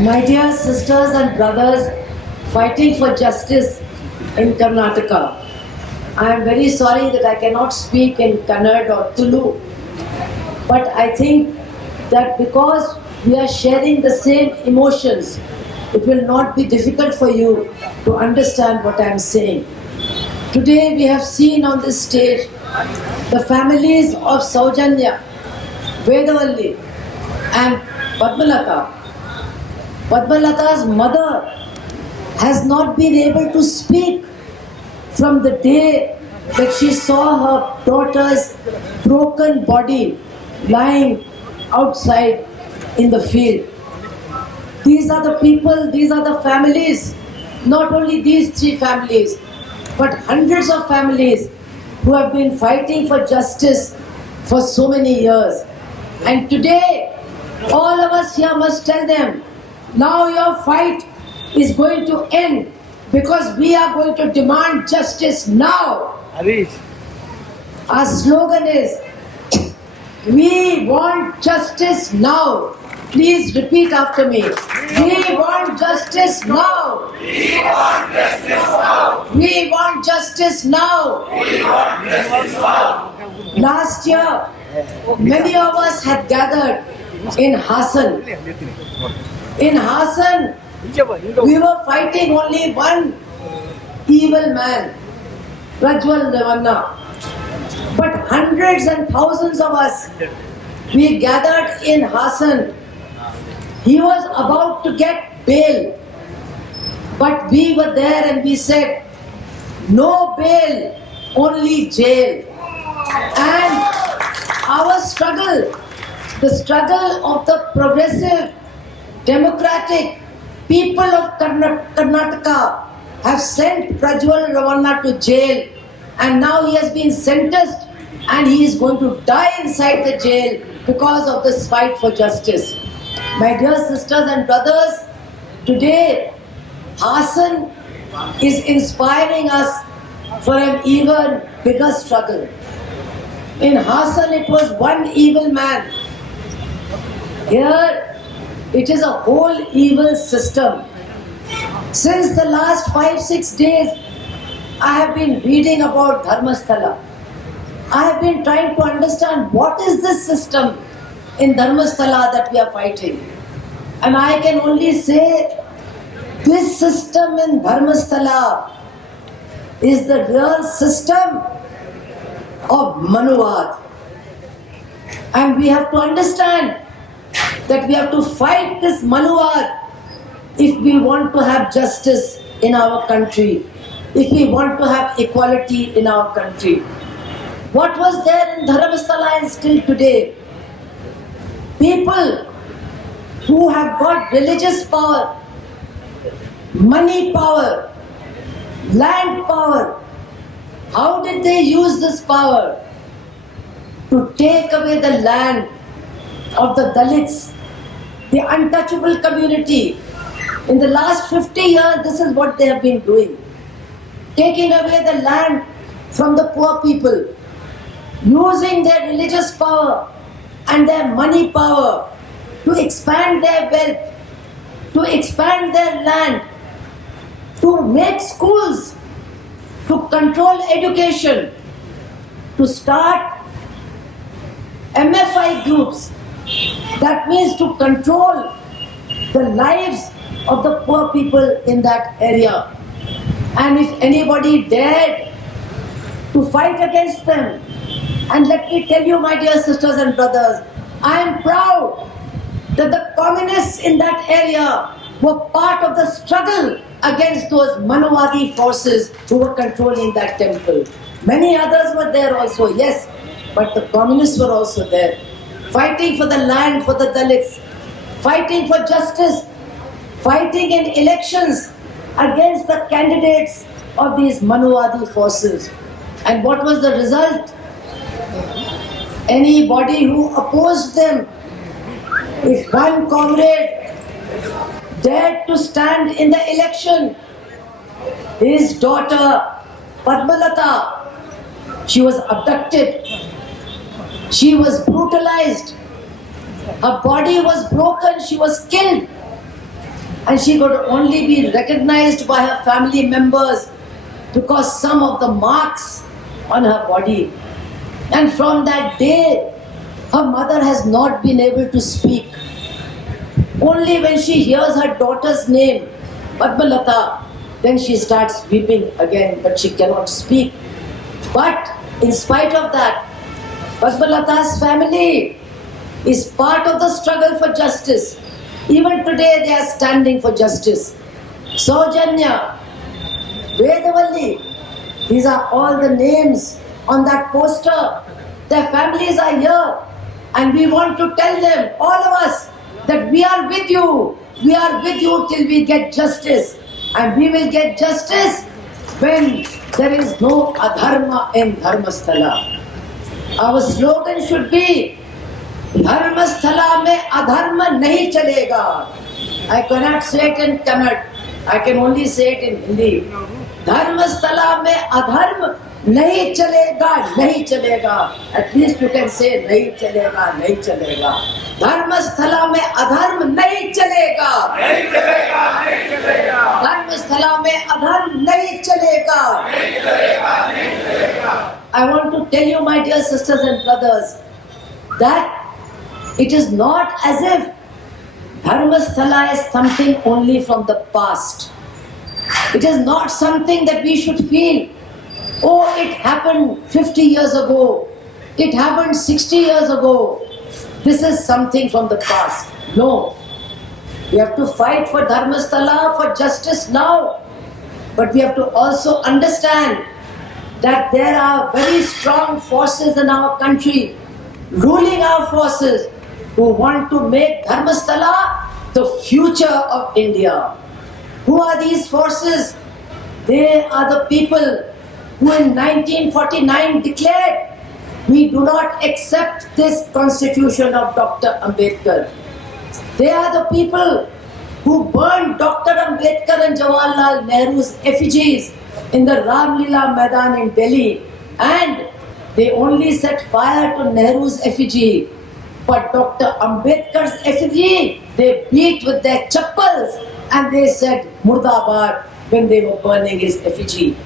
My dear sisters and brothers fighting for justice in Karnataka, I am very sorry that I cannot speak in Kannada or Tulu, but I think that because we are sharing the same emotions, it will not be difficult for you to understand what I am saying. Today we have seen on this stage the families of Saujanya, Vedavalli and Padmalata. Padmalata's mother has not been able to speak from the day that she saw her daughter's broken body lying outside in the field. These are the people, these are the families, not only these three families, but hundreds of families who have been fighting for justice for so many years. And today, all of us here must tell them, now your fight is going to end because we are going to demand justice now. Our slogan is, we want justice now. Please repeat after me. We want justice now. We want justice now. We want justice now. We want justice now. Last year, many of us had gathered in Hassan. In Hassan, we were fighting only one evil man, Prajwal Devanna. But hundreds and thousands of us, we gathered in Hassan. He was about to get bail. But we were there and we said, no bail, only jail. And our struggle, the struggle of the progressive, democratic people of Karnataka have sent Prajwal Ravanna to jail, and now he has been sentenced and he is going to die inside the jail because of this fight for justice. My dear sisters and brothers, today Hassan is inspiring us for an even bigger struggle. In Hassan it was one evil man. Here it is a whole evil system. Since the last 5-6 days, I have been reading about Dharmasthala. I have been trying to understand what is this system in Dharmasthala that we are fighting. And I can only say, this system in Dharmasthala is the real system of Manuvad. And we have to understand that we have to fight this Manuvad if we want to have justice in our country, if we want to have equality in our country. What was there in Dharmasthala and still today? People who have got religious power, money power, land power. How did they use this power? To take away the land of the Dalits, the untouchable community. In the last 50 years, this is what they have been doing. Taking away the land from the poor people, using their religious power and their money power to expand their wealth, to expand their land, to make schools, to control education, to start MFI groups. That means to control the lives of the poor people in that area. And if anybody dared to fight against them, and let me tell you, my dear sisters and brothers, I am proud that the communists in that area were part of the struggle against those Manuvadi forces who were controlling that temple. Many others were there also, yes, but the communists were also there, fighting for the land, for the Dalits, fighting for justice, fighting in elections against the candidates of these Manuvadi forces. And what was the result? Anybody who opposed them, if one comrade dared to stand in the election, his daughter Padmalata, she was abducted, she was brutalized, her body was broken, she was killed. and she could only be recognized by her family members because some of the marks on her body. And from that day, her mother has not been able to speak. Only when she hears her daughter's name, Padmalata, then she starts weeping again, but she cannot speak. But in spite of that, Padmalata's family is part of the struggle for justice. Even today they are standing for justice. Saujanya, Vedavalli, these are all the names on that poster. Their families are here, and we want to tell them, all of us, that we are with you. We are with you till we get justice. And we will get justice when there is no adharma in Dharmasthala. Our slogan should be, Dharmasthala mein adharma nahi chalega. I cannot say it in Kannada. I can only say it in Hindi. Dharmasthala mein adharma nahi chalega, nahi chalega. At least you can say nahi chalega, nahi chalega. Dharmasthala mein adharma nahi chalega. नहीं चलेगा, नहीं चलेगा, Dharmasthala mein adharma nahi chalega. नहीं चलेगा, नहीं चलेगा। I want to tell you, my dear sisters and brothers, that it is not as if Dharmasthala is something only from the past. It is not something that we should feel, oh, it happened 50 years ago, it happened 60 years ago. This is something from the past. No. We have to fight for Dharmasthala, for justice now. But we have to also understand that there are very strong forces in our country, ruling our forces, who want to make Dharmasthala the future of India. Who are these forces? They are the people who in 1949 declared, we do not accept this constitution of Dr. Ambedkar. They are the people who burned Dr. Ambedkar and Jawaharlal Nehru's effigies in the Ram Leela Maidan in Delhi, and they only set fire to Nehru's effigy. But Dr. Ambedkar's effigy, they beat with their chappals and they said Murdabad when they were burning his effigy.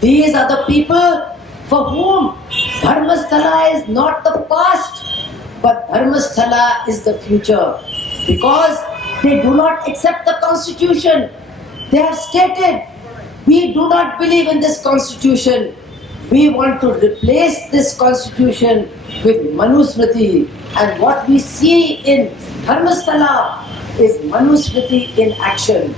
These are the people for whom Dharmasthala is not the past, but Dharmasthala is the future. Because they do not accept the constitution. They have stated, we do not believe in this constitution. We want to replace this constitution with Manusmriti. And what we see in Dharmasthala is Manusmriti in action.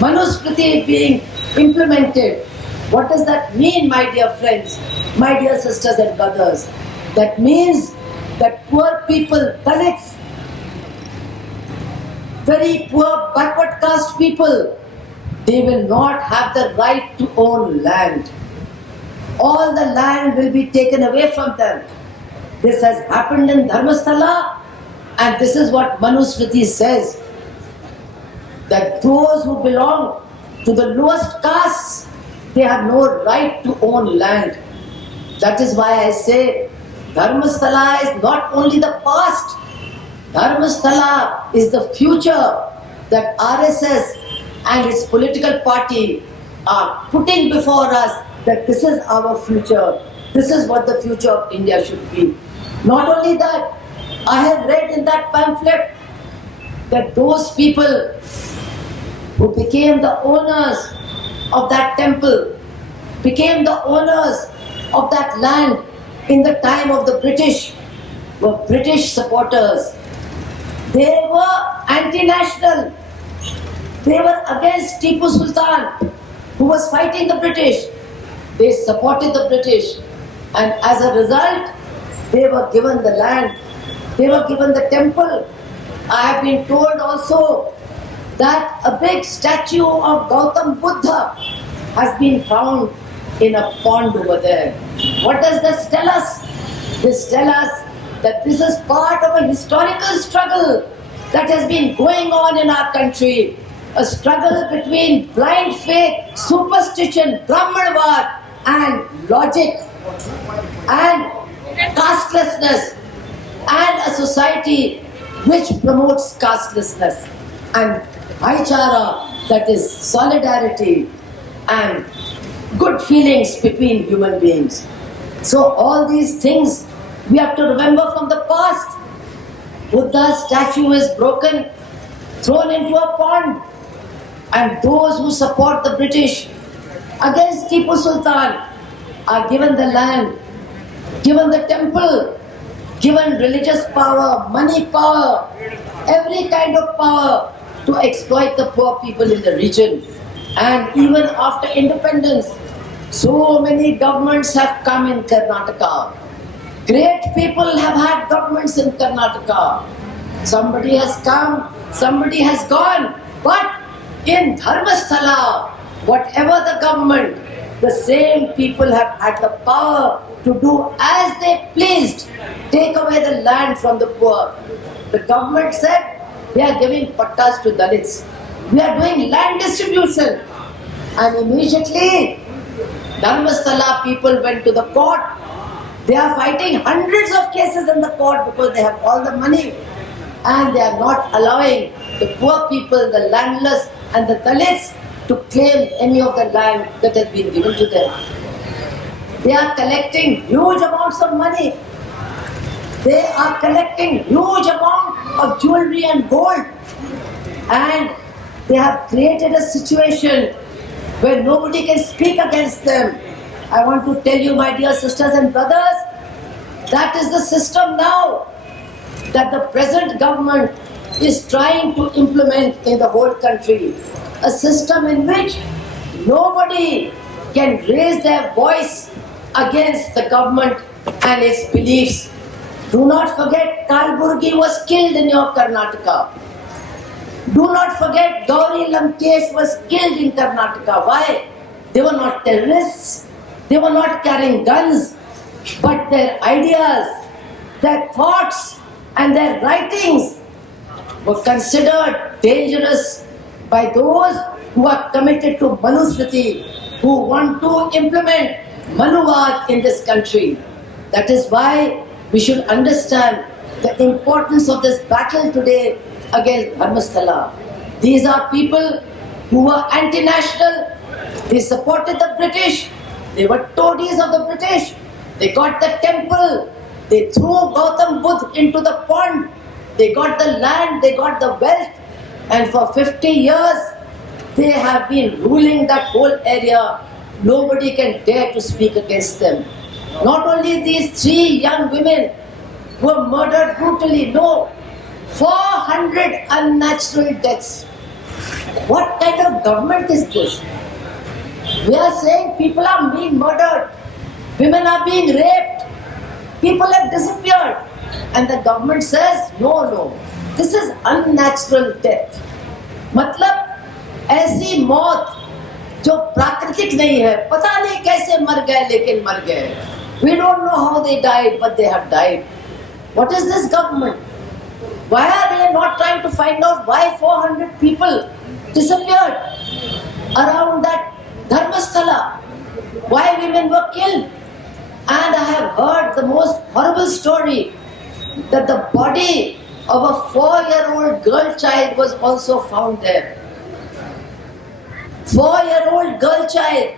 Manusmriti being implemented. What does that mean, my dear friends, my dear sisters and brothers? That means that poor people, Dalits, very poor backward caste people, they will not have the right to own land. All the land will be taken away from them. This has happened in Dharmasthala, and this is what Manusmriti says, that those who belong to the lowest castes, they have no right to own land. That is why I say Dharmasthala is not only the past, Dharmasthala is the future that RSS and its political party are putting before us, that this is our future. This is what the future of India should be. Not only that, I have read in that pamphlet that those people who became the owners of that temple, became the owners of that land in the time of the British, were British supporters. They were anti-national. They were against Tipu Sultan, who was fighting the British. They supported the British, and as a result, they were given the land. They were given the temple. I have been told also that a big statue of Gautam Buddha has been found in a pond over there. What does this tell us? This tells us that this is part of a historical struggle that has been going on in our country. A struggle between blind faith, superstition, Brahmanavad, and logic, and castelessness, and a society which promotes castelessness. And bhaichara, that is solidarity and good feelings between human beings. So all these things we have to remember from the past. Buddha's statue is broken, thrown into a pond, and those who support the British against Tipu Sultan are given the land, given the temple, given religious power, money power, every kind of power to exploit the poor people in the region. And even after independence, so many governments have come in Karnataka. Great people have had governments in Karnataka. Somebody has come, somebody has gone. But in Dharmasthala, whatever the government, the same people have had the power to do as they pleased, take away the land from the poor. The government said, we are giving pattas to Dalits. We are doing land distribution. And immediately, Dharmasthala people went to the court. They are fighting hundreds of cases in the court because they have all the money. And they are not allowing the poor people, the landless and the Dalits to claim any of the land that has been given to them. They are collecting huge amounts of money. They are collecting huge amount of jewelry and gold. And they have created a situation where nobody can speak against them. I want to tell you, my dear sisters and brothers, that is the system now that the present government is trying to implement in the whole country. A system in which nobody can raise their voice against the government and its beliefs. Do not forget, Kalburgi was killed in your Karnataka. Do not forget, Gauri Lamkesh was killed in Karnataka. Why? They were not terrorists. They were not carrying guns. But their ideas, their thoughts and their writings were considered dangerous by those who are committed to Manusmriti, who want to implement Manuvad in this country. That is why we should understand the importance of this battle today against Dharmasthala. These are people who were anti-national. They supported the British. They were toadies of the British. They got the temple. They threw Gautam Buddha into the pond. They got the land. They got the wealth. And for 50 years, they have been ruling that whole area. Nobody can dare to speak against them. Not only these 3 young women were murdered brutally, no, 400 unnatural deaths. What kind of government is this? We are saying people are being murdered, women are being raped, people have disappeared. And the government says, no, this is unnatural death. मतलब ऐसी मौत जो प्राकृतिक नहीं है, पता नहीं कैसे मर गए लेकिन मर गए. We don't know how they died, but they have died. What is this government? Why are they not trying to find out why 400 people disappeared around that Dharmasthala? Why women were killed? And I have heard the most horrible story that the body of a 4-year-old girl child was also found there. 4-year-old girl child,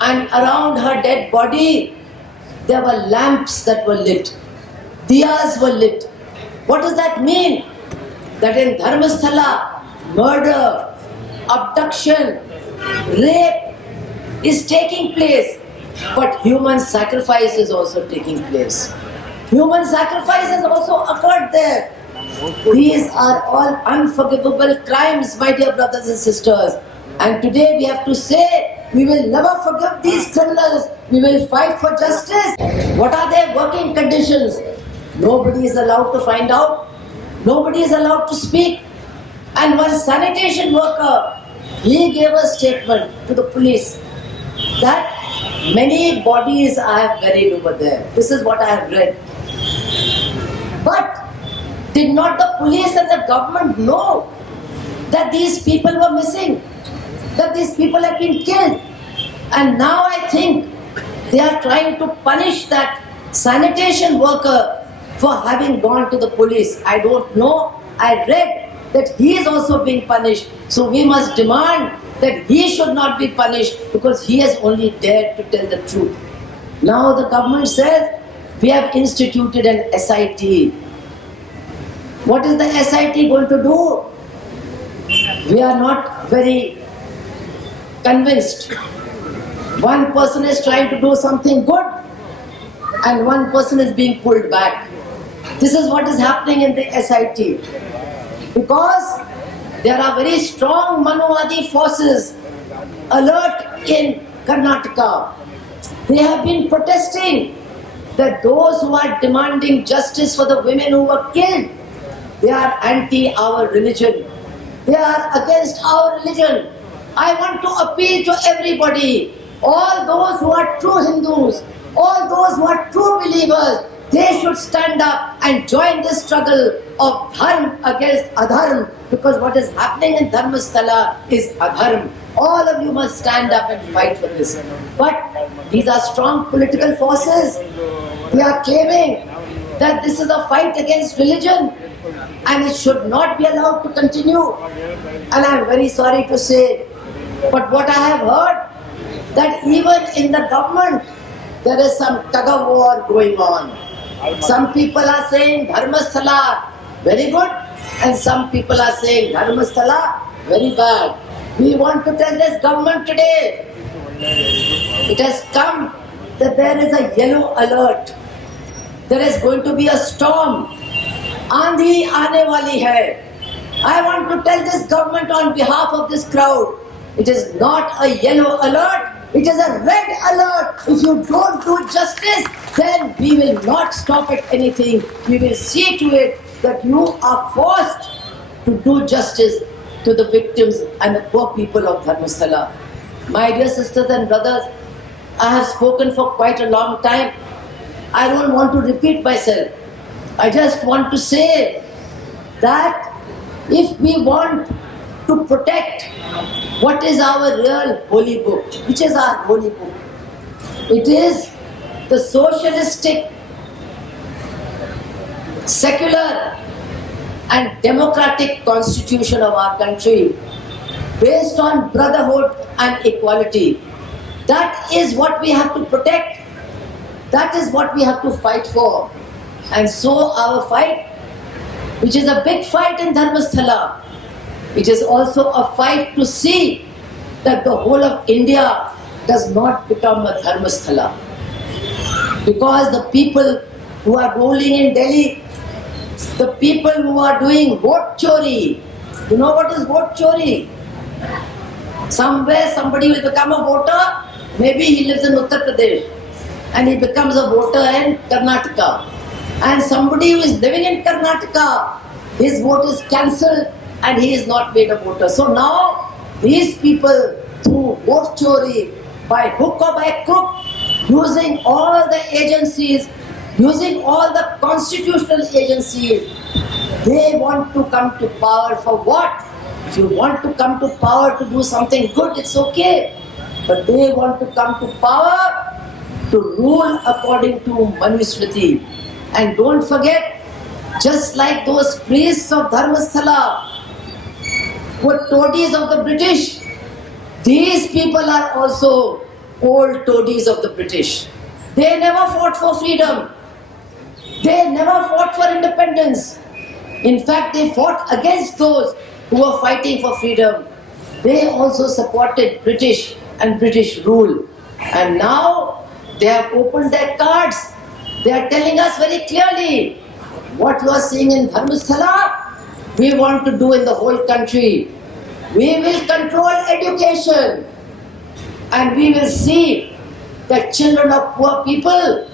and around her dead body there were lamps that were lit, diyas were lit. What does that mean? That in Dharmasthala, murder, abduction, rape is taking place, but human sacrifice is also taking place. Human sacrifice has also occurred there. These are all unforgivable crimes, my dear brothers and sisters. And today we have to say, we will never forgive these criminals. We will fight for justice. What are their working conditions? Nobody is allowed to find out. Nobody is allowed to speak. And one sanitation worker, he gave a statement to the police that many bodies I have buried over there. This is what I have read. But did not the police and the government know that these people were missing? That these people have been killed? And now I think they are trying to punish that sanitation worker for having gone to the police. I don't know. I read that he is also being punished. So we must demand that he should not be punished because he has only dared to tell the truth. Now the government says we have instituted an SIT. What is the SIT going to do? We are not very convinced. One person is trying to do something good and one person is being pulled back. This is what is happening in the SIT. Because there are very strong Manuvadi forces alert in Karnataka. They have been protesting that those who are demanding justice for the women who were killed, they are anti our religion. They are against our religion. I want to appeal to everybody, all those who are true Hindus, all those who are true believers, they should stand up and join this struggle of dharma against adharma, because what is happening in Dharmasthala is adharma. All of you must stand up and fight for this. But these are strong political forces. They are claiming that this is a fight against religion and it should not be allowed to continue. And I am very sorry to say, but what I have heard, that even in the government there is some tug of war going on. Some people are saying Dharmasthala very good and some people are saying Dharmasthala very bad. We want to tell this government today, it has come that there is a yellow alert. There is going to be a storm. Aandhi aane wali hai. I want to tell this government on behalf of this crowd, it is not a yellow alert, it is a red alert. If you don't do justice, then we will not stop at anything. We will see to it that you are forced to do justice to the victims and the poor people of Dharmasthala. My dear sisters and brothers, I have spoken for quite a long time. I don't want to repeat myself. I just want to say that if we want to protect what is our real holy book, which is our holy book, it is the socialistic, secular and democratic constitution of our country based on brotherhood and equality. That is what we have to protect. That is what we have to fight for. And so our fight, which is a big fight in Dharmasthala, it is also a fight to see that the whole of India does not become a Dharmasthala. Because the people who are ruling in Delhi, the people who are doing vote chori, you know what is vote chori? Somewhere somebody will become a voter, maybe he lives in Uttar Pradesh, and he becomes a voter in Karnataka. And somebody who is living in Karnataka, his vote is cancelled and he is not made a voter. So now, these people, through vote chori, by hook or by crook, using all the agencies, using all the constitutional agencies, they want to come to power for what? If you want to come to power to do something good, it's okay. But they want to come to power to rule according to Manusmriti. And don't forget, just like those priests of Dharmasthala were toadies of the British, these people are also old toadies of the British. They never fought for freedom. They never fought for independence. In fact, they fought against those who were fighting for freedom. They also supported British and British rule. And now they have opened their cards. They are telling us very clearly, what you are seeing in Dharmasthala, we want to do in the whole country. We will control education and we will see that children of poor people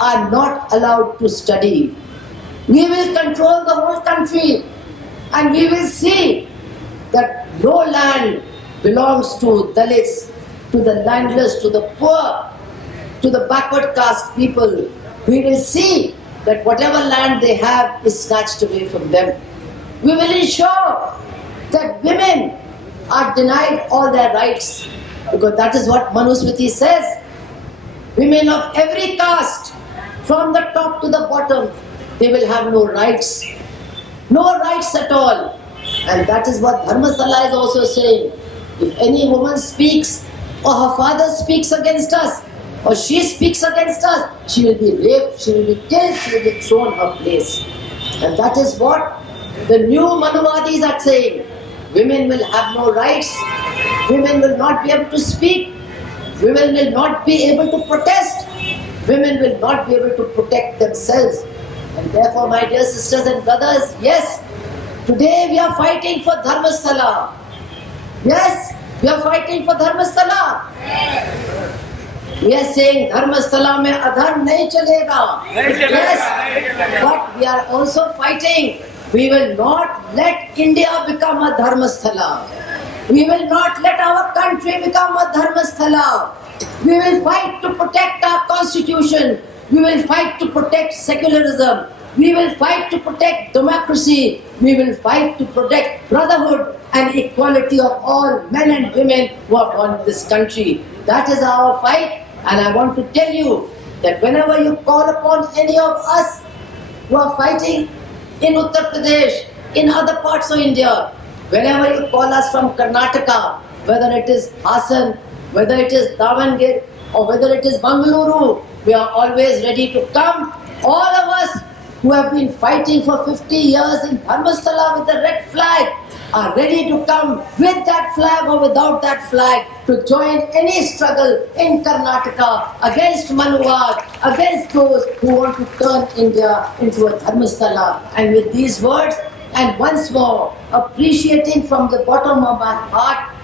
are not allowed to study. We will control the whole country and we will see that no land belongs to Dalits, to the landless, to the poor, to the backward caste people. We will see that whatever land they have is snatched away from them. We will ensure that women are denied all their rights, because that is what Manusmriti says. Women of every caste, from the top to the bottom, they will have no rights. No rights at all. And that is what Dharmasthala is also saying. If any woman speaks, or her father speaks against us, or she speaks against us, she will be raped, she will be killed, she will be thrown her place. And that is what the new Manuvadis are saying. Women will have no rights, women will not be able to speak, women will not be able to protest, women will not be able to protect themselves. And therefore, my dear sisters and brothers, yes, today we are fighting for Dharmasthala. Yes, we are fighting for Dharmasthala. We are saying Dharmasthala mein adharm nahi chalega. Yes, but we are also fighting. We will not let India become a Dharmasthala. We will not let our country become a Dharmasthala. We will fight to protect our constitution. We will fight to protect secularism. We will fight to protect democracy. We will fight to protect brotherhood and equality of all men and women who are born in this country. That is our fight. And I want to tell you that whenever you call upon any of us who are fighting in Uttar Pradesh, in other parts of India, whenever you call us from Karnataka, whether it is Hassan, whether it is Davangere, or whether it is Bangalore, we are always ready to come. All of us who have been fighting for 50 years in Dharmasthala with the red flag are ready to come with that flag or without that flag to join any struggle in Karnataka against Manuvad, against those who want to turn India into a Dharmasthala. And with these words, and once more appreciating from the bottom of my heart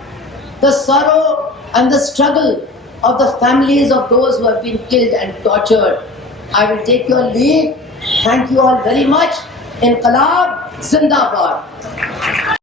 the sorrow and the struggle of the families of those who have been killed and tortured, I will take your leave. Thank you all very much. Inqilab Zindabad.